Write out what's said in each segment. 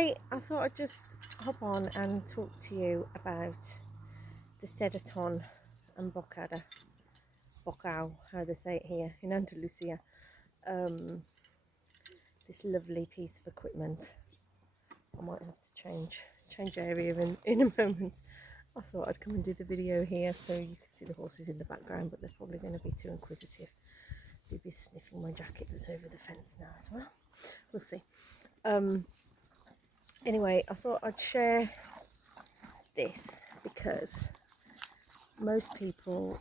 Anyway, I thought I'd just hop on and talk to you about the serreton and bocado, how they say it here in Andalusia. This lovely piece of equipment. I might have to change area in a moment. I thought I'd come and do the video here so you could see the horses in the background, but they're probably going to be too inquisitive. You'll be sniffing my jacket that's over the fence now as well. We'll see. Anyway, I thought I'd share this because most people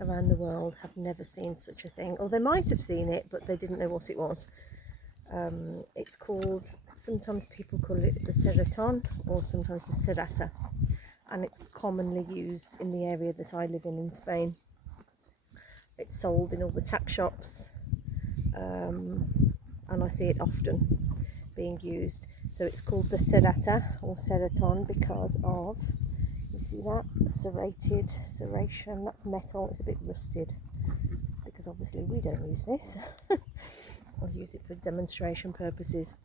around the world have never seen such a thing, or they might have seen it but they didn't know what it was. It's called, sometimes people call it the serreton or sometimes the serrata, and it's commonly used in the area that I live in Spain. It's sold in all the tack shops, and I see it often being used. So it's called the serrata or serreton because of, you see that, serration, that's metal. It's a bit rusted because obviously we don't use this. I'll use it for demonstration purposes.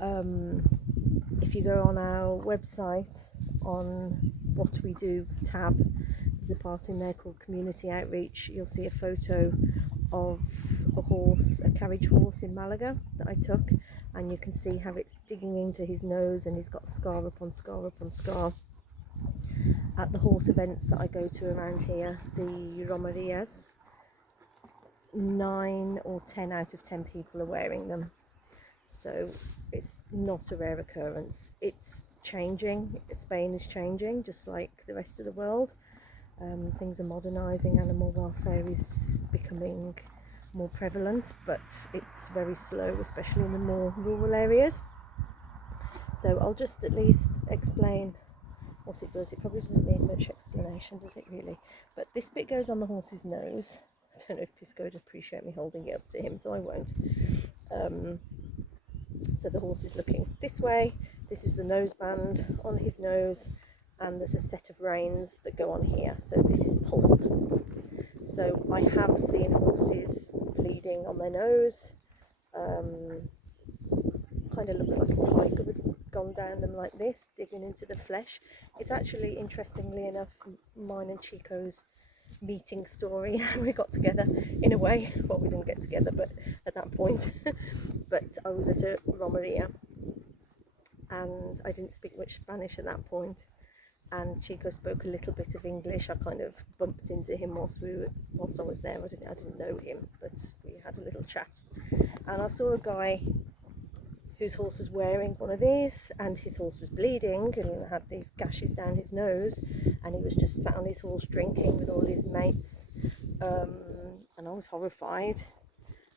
If you go on our website, on what we do tab, there's a part in there called community outreach. You'll see a photo of a horse, a carriage horse in Malaga that I took, and you can see how it's digging into his nose and he's got scar upon scar upon scar. At the horse events that I go to around here, the romerias, 9 or 10 out of 10 people are wearing them. So it's not a rare occurrence. It's changing. Spain is changing just like the rest of the world. Things are modernising, animal welfare is becoming more prevalent, but it's very slow, especially in the more rural areas. So I'll just at least explain what it does. It probably doesn't need much explanation, does it really? But this bit goes on the horse's nose. I don't know if Pisco would appreciate me holding it up to him, so I won't. So the horse is looking this way. This is the noseband on his nose, and there's a set of reins that go on here. So this is pulled. So I have seen horses bleeding on their nose. Kind of looks like a tiger had gone down them like this, digging into the flesh. It's actually, interestingly enough, mine and Chico's meeting story. We got together in a way. Well, we didn't get together, but at that point. But I was at a romeria and I didn't speak much Spanish at that point, and Chico spoke a little bit of English. I kind of bumped into him whilst I was there. I didn't know him, but we had a little chat, and I saw a guy whose horse was wearing one of these, and his horse was bleeding and had these gashes down his nose, and he was just sat on his horse drinking with all his mates, and I was horrified.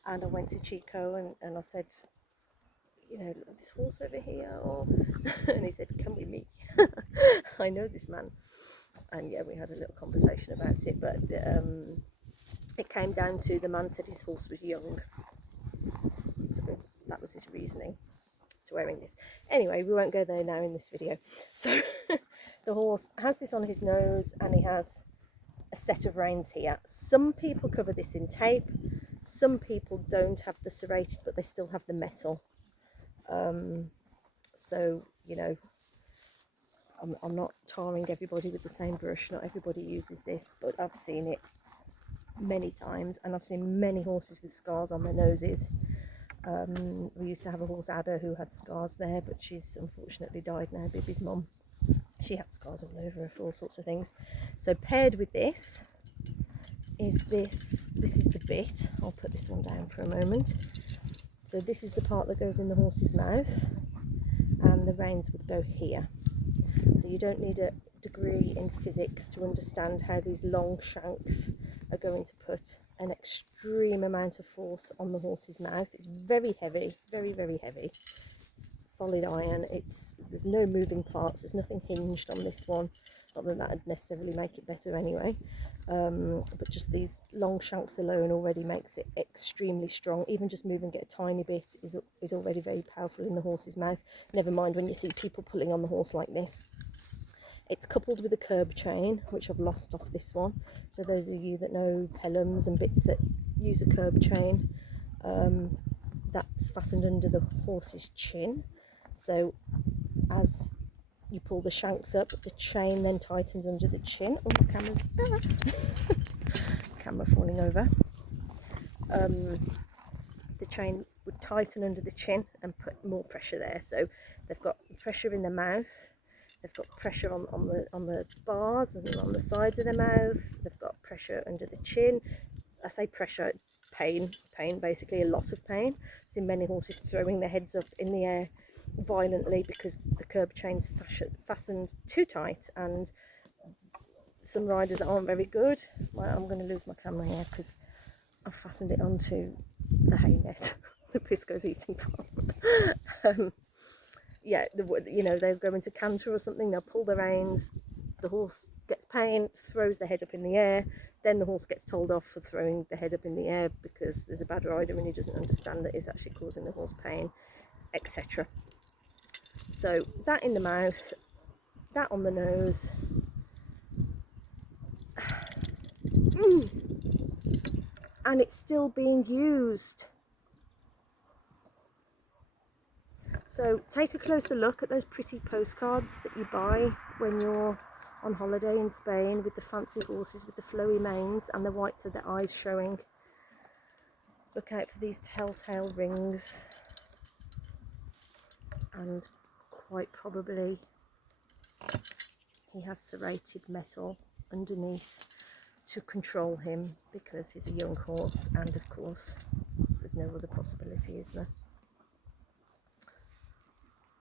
And I went to Chico and I said, you know, this horse over here, or and he said, come with me. I know this man. And yeah, we had a little conversation about it, but it came down to, the man said his horse was young, so that was his reasoning to wearing this. Anyway, we won't go there now in this video. So the horse has this on his nose, and he has a set of reins here. Some people cover this in tape, some people don't have the serrated, but they still have the metal. So, you know, I'm not tarring everybody with the same brush. Not everybody uses this, but I've seen it many times, and I've seen many horses with scars on their noses. We used to have a horse, Ada, who had scars there, but she's unfortunately died now, Bibi's mum. She had scars all over her for all sorts of things. So paired with this is this is the bit. I'll put this one down for a moment. So this is the part that goes in the horse's mouth, and the reins would go here. So you don't need a degree in physics to understand how these long shanks are going to put an extreme amount of force on the horse's mouth. It's very heavy, very, very heavy. Solid iron. There's no moving parts, there's nothing hinged on this one, not that would necessarily make it better anyway, but just these long shanks alone already makes it extremely strong. Even just moving it a tiny bit is already very powerful in the horse's mouth, never mind when you see people pulling on the horse like this. It's coupled with a curb chain, which I've lost off this one, so those of you that know pelhams and bits that use a curb chain, that's fastened under the horse's chin. So as you pull the shanks up, the chain then tightens under the chin. Oh, my camera's camera falling over. The chain would tighten under the chin and put more pressure there. So they've got pressure in the mouth, they've got pressure on the bars and on the sides of the mouth, they've got pressure under the chin. I say pressure, pain, basically a lot of pain. I've seen many horses throwing their heads up in the air violently because the curb chain's fastened too tight, and some riders aren't very good. I'm going to lose my camera here because I've fastened it onto the hay net that Pisco's eating from. Yeah, you know, they'll go into canter or something, they'll pull the reins, the horse gets pain, throws the head up in the air, then the horse gets told off for throwing the head up in the air because there's a bad rider and he doesn't understand that it's actually causing the horse pain, etc. So that in the mouth, that on the nose. And it's still being used. So take a closer look at those pretty postcards that you buy when you're on holiday in Spain with the fancy horses with the flowy manes and the whites of the eyes showing. Look out for these telltale rings, and quite probably he has serrated metal underneath to control him because he's a young horse, and of course there's no other possibility, is there?